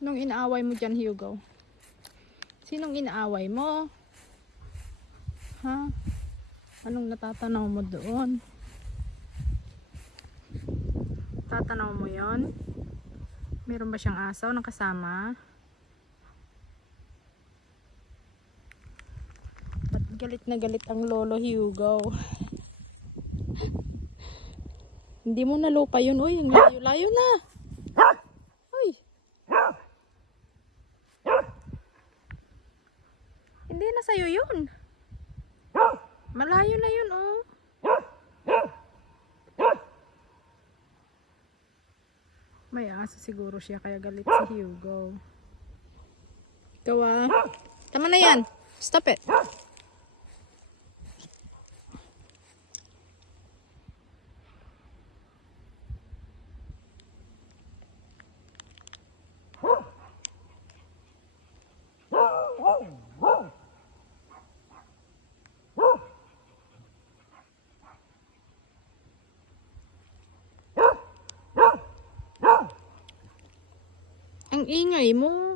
Anong inaaway mo dyan, Hugo? Sinong inaaway mo? Ha? Anong natatanaw mo doon? Tatanaw mo yon? Meron ba siyang asaw na kasama? At galit na galit ang lolo Hugo. Hindi mo nalupa yun. Uy, ang layo-layo na. Uy. Hindi na sa'yo yun. Malayo na yun, oh. May aso siguro siya kaya galit si Hugo. Ikaw ah. Tama na yan. Stop it. Ang ingay mo.